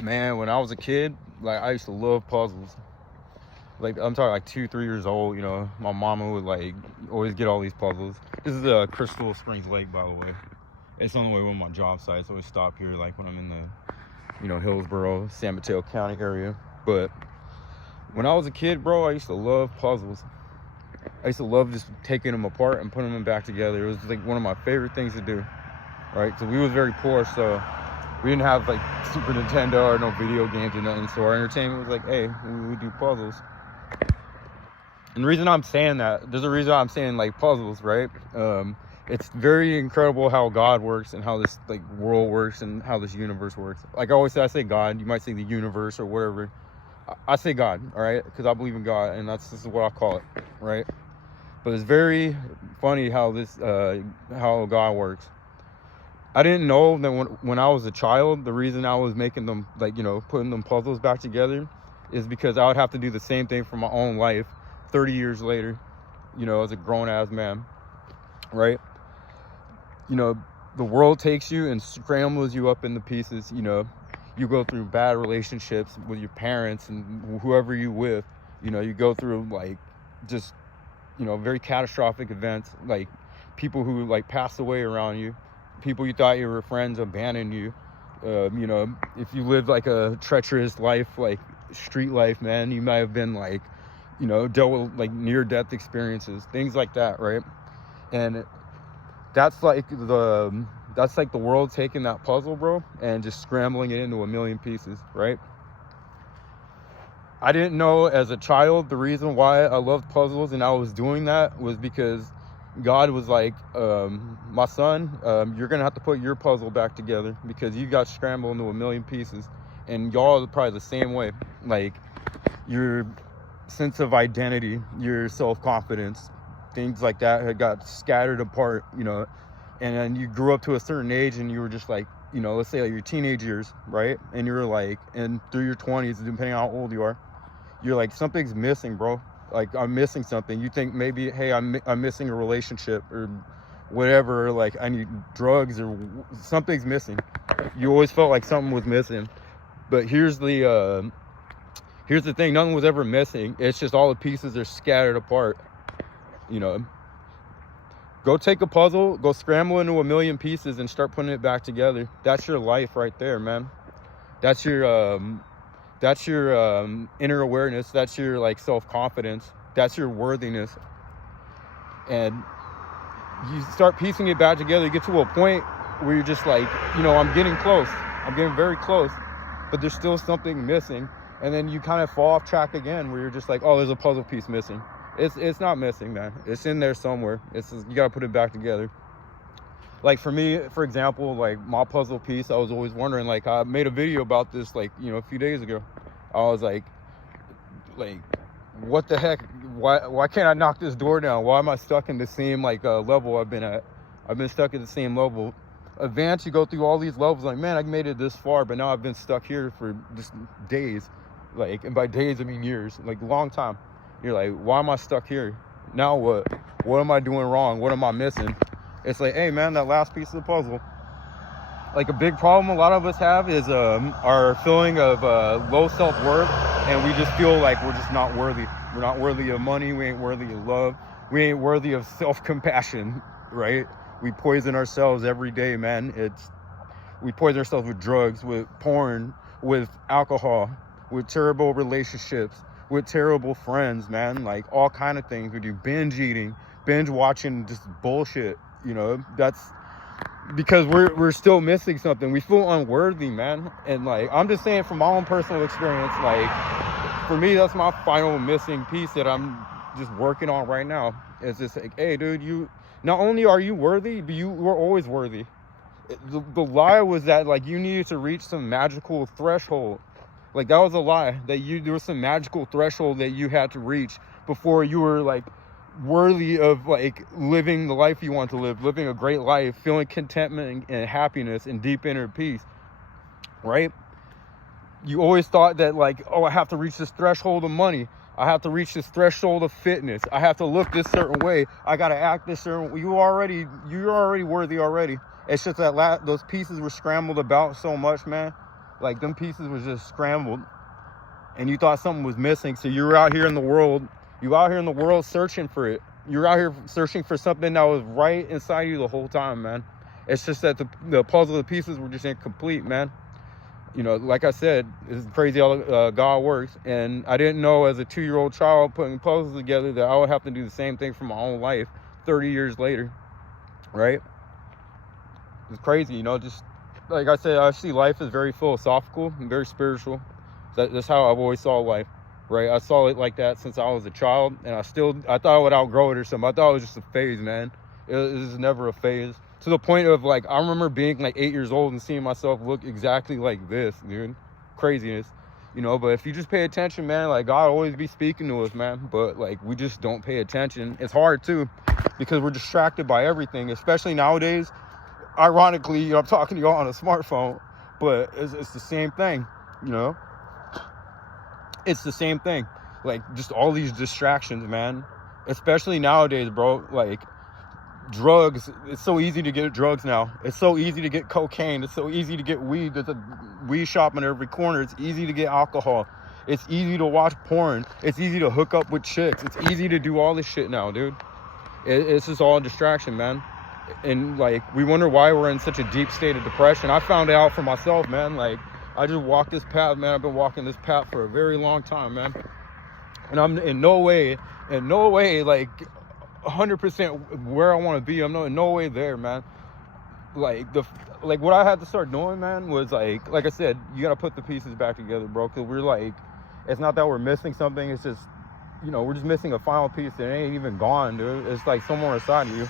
Man, when I was a kid, like I used to love puzzles. Like I'm talking like 2, 3 years old. My mama would like always get all these puzzles. This is Crystal Springs Lake, by the way. It's on the way to my job site, so we stop here like when I'm in the Hillsborough, San Mateo County area. But when I was a kid, bro, I used to love puzzles. I used to love just taking them apart and putting them back together. It was like one of my favorite things to do, right? So we was very poor, so we didn't have like Super Nintendo or no video games or nothing. So our entertainment was like, hey, we would do puzzles. And the reason I'm saying that, there's a reason I'm saying like puzzles, right? It's very incredible how God works and how this like world works and how this universe works. Like I always say, I say God. You might say the universe or whatever. I say God, all right? Because I believe in God, and this is what I call it, right? But it's very funny how how God works. I didn't know that when I was a child, the reason I was making them like putting them puzzles back together is because I would have to do the same thing for my own life 30 years later, as a grown-ass man, right? The world takes you and scrambles you up into pieces. You go through bad relationships with your parents and whoever you with. You go through like just very catastrophic events, like people who like passed away around you, people you thought you were friends abandon you. If you lived like a treacherous life, like street life, man, you might have been like dealt with like near-death experiences, things like that, right? And that's like the world taking that puzzle, bro, and just scrambling it into a million pieces, right? I didn't know as a child the reason why I loved puzzles and I was doing that was because God was like, my son, you're gonna have to put your puzzle back together because you got scrambled into a million pieces, and y'all are probably the same way. Like your sense of identity, your self-confidence, things like that had got scattered apart, and then you grew up to a certain age and you were just like, let's say like your teenage years, right? And you're like, and through your 20s, depending on how old you are, you're like, something's missing, bro. Like I'm missing something. You think maybe, hey, I'm missing a relationship or whatever, like I need drugs or something's missing. You always felt like something was missing. But here's the thing, nothing was ever missing. It's just all the pieces are scattered apart. Go take a puzzle, go scramble into a million pieces and start putting it back together. That's your life right there, man. That's your inner awareness. That's your like self-confidence. That's your worthiness. And you start piecing it back together. You get to a point where you're just like, I'm getting close. I'm getting very close, but there's still something missing. And then you kind of fall off track again where you're just like, oh, there's a puzzle piece missing. It's not missing, man. It's in there somewhere. It's just, you got to put it back together. Like for me, for example, like my puzzle piece, I was always wondering, like I made a video about this like, a few days ago. I was like, what the heck? Why can't I knock this door down? Why am I stuck in the same like level I've been at? I've been stuck at the same level. Advance, you go through all these levels, like, man, I made it this far, but now I've been stuck here for just days. Like, and by days, I mean years, like long time. You're like, why am I stuck here? Now what? What am I doing wrong? What am I missing? It's like, hey, man, that last piece of the puzzle. Like a big problem a lot of us have is our feeling of low self-worth, and we just feel like we're just not worthy. We're not worthy of money. We ain't worthy of love. We ain't worthy of self-compassion, right? We poison ourselves every day, man. We poison ourselves with drugs, with porn, with alcohol, with terrible relationships, with terrible friends, man. Like all kind of things. We do binge eating, binge watching, just bullshit. That's because we're still missing something. We feel unworthy, man. And like I'm just saying from my own personal experience, like for me, that's my final missing piece that I'm just working on right now. It's just like, hey, dude, you not only are you worthy, but you were always worthy. The lie was that like you needed to reach some magical threshold. Like that was a lie, that there was some magical threshold that you had to reach before you were like worthy of like living the life you want to live, living a great life, feeling contentment and happiness and deep inner peace, right? You always thought that like, oh, I have to reach this threshold of money. I have to reach this threshold of fitness. I have to look this certain way. I got to act this certain way. You're already worthy already. It's just that those pieces were scrambled about so much, man, Like, them pieces was just scrambled, and you thought something was missing. So you're out here in the world. You out here in the world searching for it. You're out here searching for something that was right inside you the whole time, man. It's just that the puzzle of the pieces were just incomplete, man. You know, like I said, it's crazy how God works. And I didn't know as a 2-year-old child putting puzzles together that I would have to do the same thing for my own life 30 years later, right? It's crazy, you know. Just like I said, I see life as very philosophical and very spiritual. That's how I've always saw life, right? I saw it like that since I was a child, and I thought I would outgrow it or something. I thought it was just a phase, man. It was never a phase. To the point of, like, I remember being like 8 years old and seeing myself look exactly like this, dude. Craziness, you know. But if you just pay attention, man, like, God always be speaking to us, man. But like, we just don't pay attention. It's hard too, because we're distracted by everything, especially nowadays. Ironically, you know, I'm talking to y'all on a smartphone, but it's the same thing, you know. It's the same thing. Like, just all these distractions, man. Especially nowadays, bro. Like, drugs, it's so easy to get drugs now. It's so easy to get cocaine. It's so easy to get weed. There's a weed shop in every corner. It's easy to get alcohol. It's easy to watch porn. It's easy to hook up with chicks. It's easy to do all this shit now, dude. It's just all a distraction, man. And like, we wonder why we're in such a deep state of depression. I found out for myself, man. Like, I just walked this path, man. I've been walking this path for a very long time, man. And I'm in no way, like 100% where I want to be. I'm in no way there, man. Like, what I had to start doing, man, was like I said, you got to put the pieces back together, bro. Because we're like, it's not that we're missing something. It's just, you know, we're just missing a final piece that ain't even gone, dude. It's like somewhere inside of you.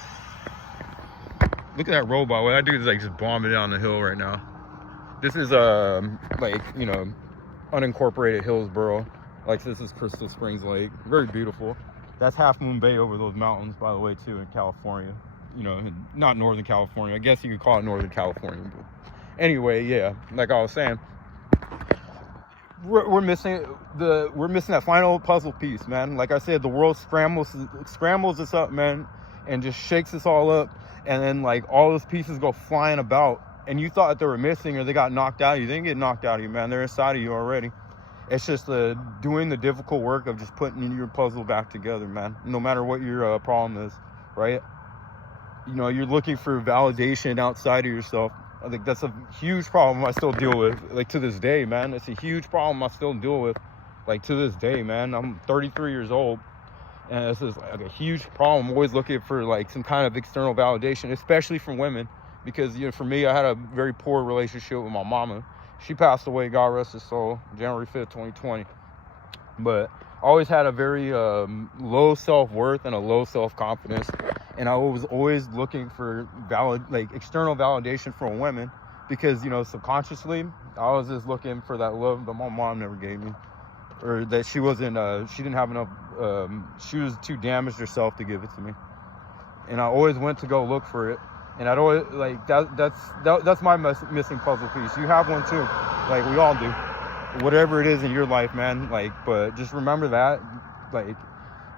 Look at that road, by the way. That dude's like just bombing down the hill right now. This is like, you know, unincorporated Hillsboro. Like, this is Crystal Springs Lake. Very beautiful. That's Half Moon Bay over those mountains, by the way, too, in California. You know, not Northern California. I guess you could call it Northern California. But anyway, yeah, like I was saying, we're missing that final puzzle piece, man. Like I said, the world scrambles us up, man, and just shakes us all up. And then, like, all those pieces go flying about, and you thought they were missing or they got knocked out of you. They didn't get knocked out of you, man. They're inside of you already. It's just doing the difficult work of just putting your puzzle back together, man. No matter what your problem is, right? You know, you're looking for validation outside of yourself. I think that's a huge problem I still deal with, like, to this day, man. It's a huge problem I still deal with, like, to this day, man. I'm 33 years old. And this is like a huge problem. I'm always looking for like some kind of external validation, especially from women, because, you know, for me, I had a very poor relationship with my mama. She passed away, God rest her soul, January 5th, 2020. But I always had a very low self-worth and a low self-confidence, and I was always looking for external validation from women, because, you know, subconsciously I was just looking for that love that my mom never gave me, or that she didn't have enough. She was too damaged herself to give it to me, and I always went to go look for it. And I'd always like that's my missing puzzle piece. You have one too, like we all do. Whatever it is in your life, man. Like, but just remember that, like,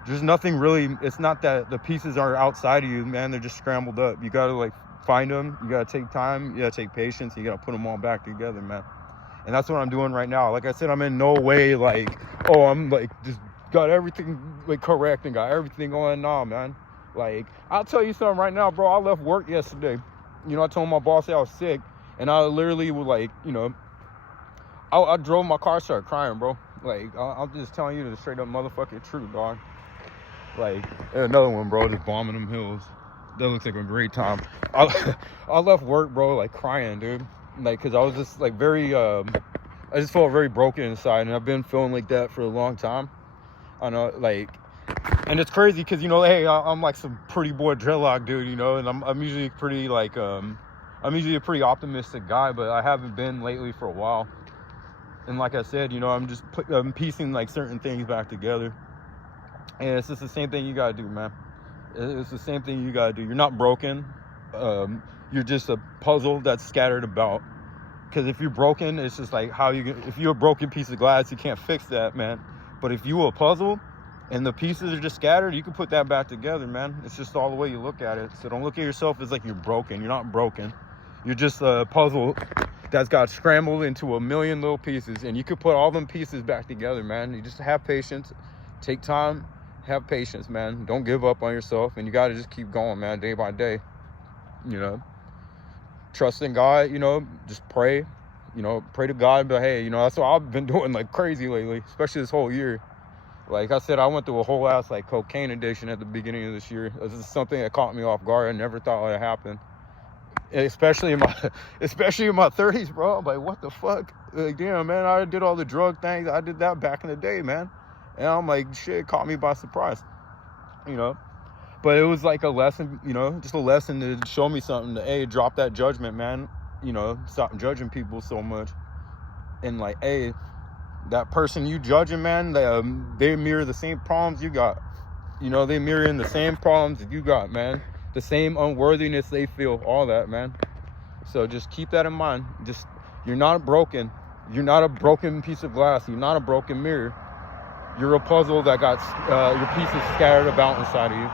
there's nothing really. It's not that the pieces are outside of you, man. They're just scrambled up. You gotta like find them. You gotta take time. You gotta take patience. You gotta put them all back together, man. And that's what I'm doing right now. Like I said, I'm in no way like, oh, I'm like just got everything like correct and got everything going on, man. Like, I'll tell you something right now, bro. I left work yesterday. You know, I told my boss I was sick, and I literally was like, you know, I drove my car, started crying, bro. Like, I'm just telling you the straight up motherfucking truth, dog. Like, another one, bro, just bombing them hills. That looks like a great time. I left work, bro, like crying, dude. Like, cause I was just like very, I just felt very broken inside, and I've been feeling like that for a long time. I know, like, and it's crazy because, you know, hey, I'm like some pretty boy dreadlock dude, you know, and I'm usually pretty like, I'm usually a pretty optimistic guy, but I haven't been lately for a while. And like I said, you know, I'm piecing like certain things back together, and it's just the same thing you gotta do, man. It's the same thing you gotta do. You're not broken. You're just a puzzle that's scattered about. Because if you're broken, it's just like if you're a broken piece of glass, you can't fix that, man. But if you a puzzle and the pieces are just scattered, you can put that back together, man. It's just all the way you look at it. So don't look at yourself as like you're broken. You're not broken. You're just a puzzle that's got scrambled into a million little pieces, and you could put all them pieces back together, man. You just have patience, take time, have patience, man. Don't give up on yourself, and you got to just keep going, man, day by day. You know, trust in God, you know, just pray, you know, pray to God. But hey, you know, that's what I've been doing like crazy lately, especially this whole year. Like I said, I went through a whole ass like cocaine addiction at the beginning of this year. This is something that caught me off guard. I never thought it would happen, especially in my 30s, bro. I'm like, what the fuck? Like, damn, man, I did all the drug things. I did that back in the day, man. And I'm like, shit, it caught me by surprise, you know. But it was like a lesson, you know, just a lesson to show me something to, hey, drop that judgment, man. You know, stop judging people so much. And like, hey, that person you judging, man, they mirror the same problems you got. You know, they mirror in the same problems that you got, man. The same unworthiness they feel, all that, man. So just keep that in mind. Just, you're not broken. You're not a broken piece of glass. You're not a broken mirror. You're a puzzle that got your pieces scattered about inside of you.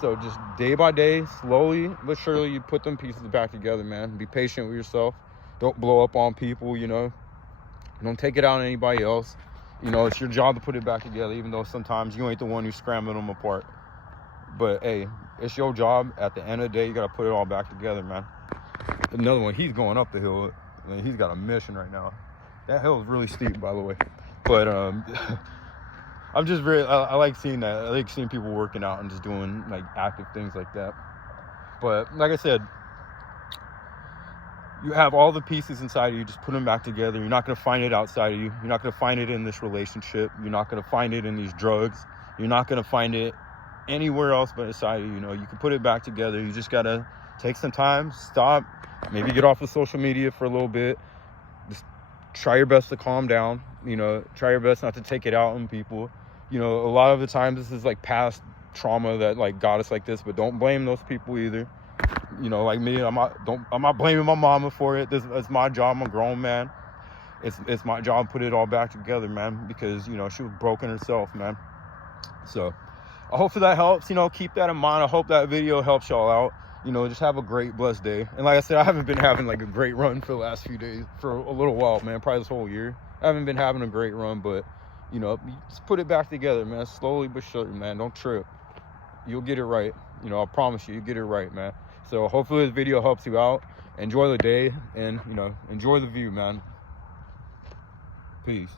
So just day by day, slowly but surely, you put them pieces back together, man. Be patient with yourself. Don't blow up on people, you know. Don't take it out on anybody else. You know, it's your job to put it back together, even though sometimes you ain't the one who's scrambling them apart. But hey, it's your job. At the end of the day, you got to put it all back together, man. Another one, he's going up the hill. I mean, he's got a mission right now. That hill is really steep, by the way. But I'm just I like seeing that. I like seeing people working out and just doing like active things like that. But like I said, you have all the pieces inside of you. Just put them back together. You're not going to find it outside of you. You're not going to find it in this relationship. You're not going to find it in these drugs. You're not going to find it anywhere else but inside of you. You know, you can put it back together. You just got to take some time, stop, maybe get off of social media for a little bit. Just try your best to calm down. You know, try your best not to take it out on people. You know, a lot of the times this is like past trauma that like got us like this, but don't blame those people either. You know, like me, I'm not blaming my mama for it. It's my job. I'm a grown man. It's my job to put it all back together, man, because, you know, she was broken herself, man. So I hope that helps. You know, keep that in mind. I hope that video helps y'all out. You know, just have a great, blessed day. And like I said, I haven't been having like a great run for the last few days, for a little while, man, probably this whole year. I haven't been having a great run, but, you know, just put it back together, man, slowly but surely, man. Don't trip. You'll get it right. You know, I promise you, get it right, man. So hopefully this video helps you out. Enjoy the day, and, you know, enjoy the view, man. Peace.